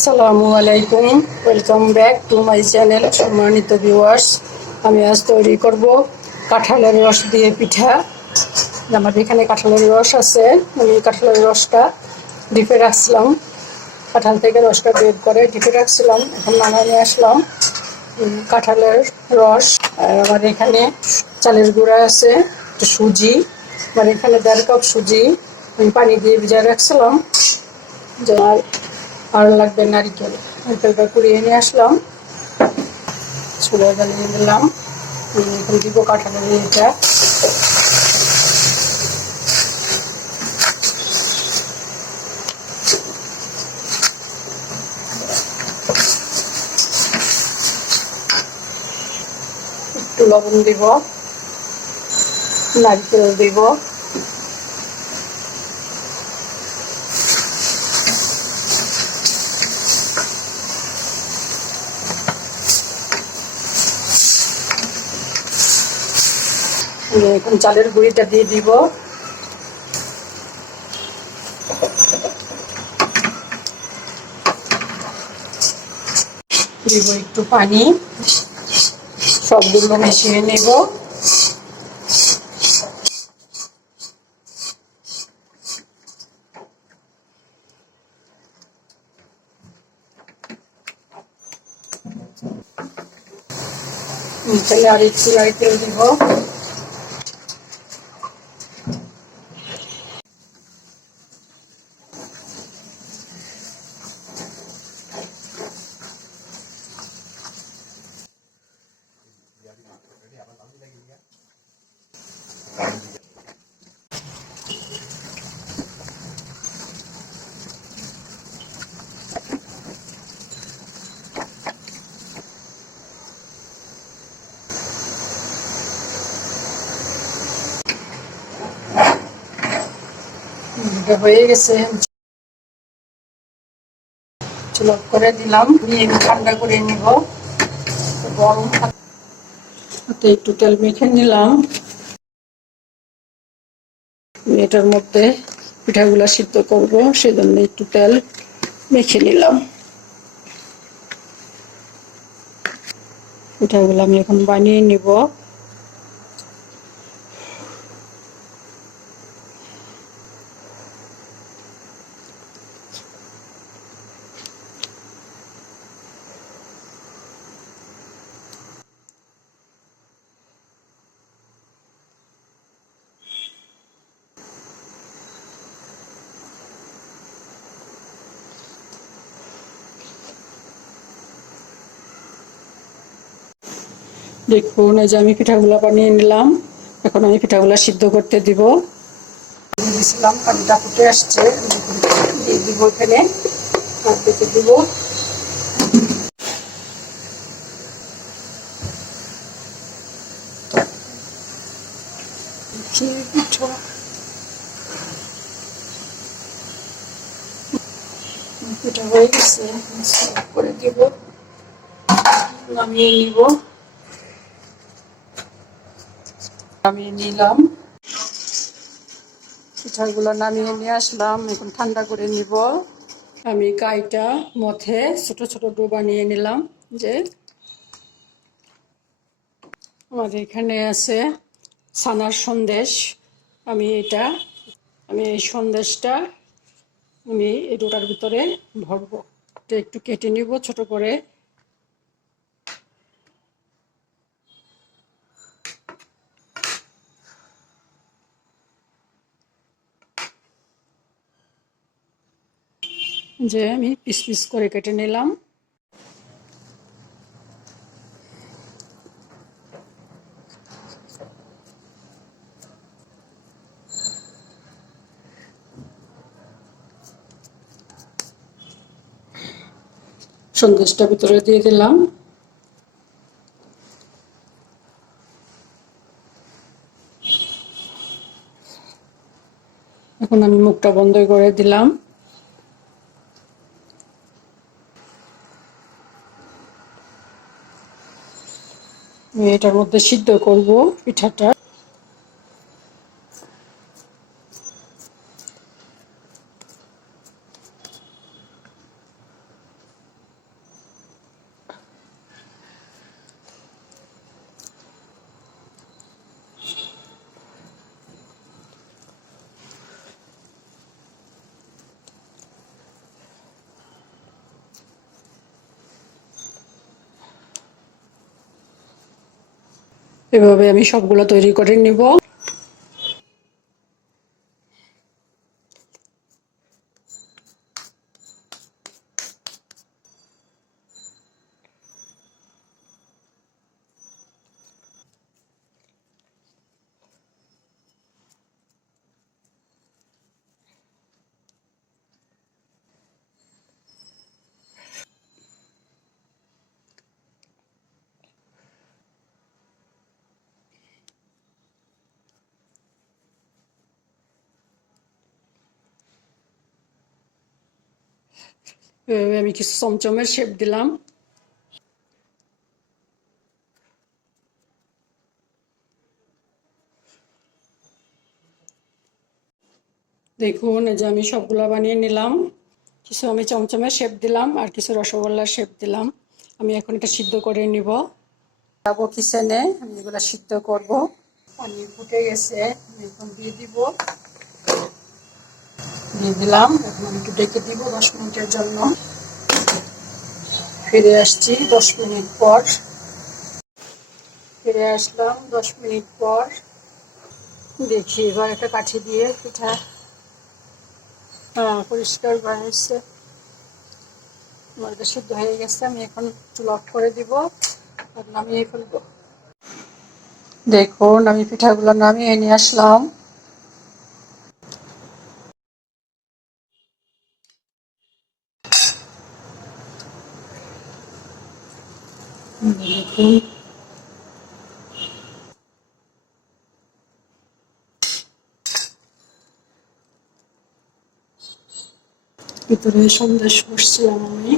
আসসালামু আলাইকুম, welcome back to my channel. সম্মানিত ভিউয়ার্স, আমি আজ তৈরি করব কাঁঠালের রস দিয়ে পিঠা। আমার এখানে কাঁঠালের রস আছে। আমি কাঁঠালের রসটা ডিপে রাখছিলাম, কাঁঠাল থেকে রসটা বের করে ডিপে রাখছিলাম। এখন নামায় নিয়ে আসলাম কাঁঠালের রস। আর আমার এখানে চালের গুঁড়া আছে, একটু সুজি, আমার এখানে 1.5 কাপ সুজি আমি পানি দিয়ে ভিজিয়ে রাখছিলাম। আর লাগবে নারকেল, নারকেলটা কুড়িয়ে নিয়ে আসলাম, ছুলে জ্বালিয়ে দিলাম। এখন দিব কাঁঠালের এটা। একটু লবণ দিব, নারকেল দিব, এখন চালের গুঁড়িটা দিয়ে দিব, দিব একটু পানি, সবগুলো মিশিয়ে নেব। এখানে আর একটু নারকেল দিব, হয়ে গেছে। চুলো করে দিলাম, নিয়ে ঠান্ডা করে নিব। গরম হাতে একটু তেল মেখে নিলাম। এটার মধ্যে পিঠাগুলা সিদ্ধ করব, সেজন্য একটু তেল মেখে নিলাম। পিঠাগুলো আমি এখন বানিয়ে নিব। দেখুন, এই যে আমি পিঠাগুলো বানিয়ে নিলাম। এখন আমি পিঠাগুলো সিদ্ধ করতে দিব। দিয়েছিলাম, পানিটা ফুটে আসছে, দিয়ে দিব এখানে, আর দেখে দিব। পিঠা পিঠা হয়ে গেছে, করে দিব, নামিয়ে নিব। নামিয়ে নিলাম, পিঠাগুলো নামিয়ে নিয়ে আসলাম। এখন ঠান্ডা করে নিব। আমি কাইটা মথে ছোট ছোট ডো বানিয়ে নিলাম। যে আমার এখানে আছে ছানার সন্দেশ। আমি এই সন্দেশটা এই ডোটার ভিতরে ভরবো। একটু কেটে নিব ছোট করে। যে আমি পিস পিস করে কেটে নিলাম। সন্দেশটা ভিতরে দিয়ে দিলাম। এখন আমি মুখটা বন্ধ করে দিলাম। আমি এটার মধ্যে সিদ্ধ করব পিঠাটা। এভাবে আমি সবগুলো তৈরি করে নিব। এভাবে আমি কিছু চমচমের শেপ দিলাম। দেখুন এই যে আমি সবগুলো বানিয়ে নিলাম। কিছু আমি চমচমের শেপ দিলাম আর কিছু রসগোল্লার শেপ দিলাম। আমি এখন এটা সিদ্ধ করে নিব। যাবো কিচেনে, আমি এগুলো সিদ্ধ করব। পানি ফুটে গেছে, আমি এখন দিয়ে দিব। দিয়ে দিলাম, এখন আমি একটু ডেকে দিব 10 মিনিটের জন্য। ফিরে আসছি 10 মিনিট পর। ফিরে আসলাম 10 মিনিট পর। দেখি এবার একটা কাঠি দিয়ে পিঠা পরিষ্কার বানিয়েছে। আমার এটা সিদ্ধ হয়ে গেছে, আমি এখন চুলা অফ করে দিব আর নামিয়ে ফেলবো। দেখুন আমি পিঠাগুলো নামিয়ে নিয়ে আসলাম। দেখুন ভিতরে সন্দেশ করছিলাম আমি।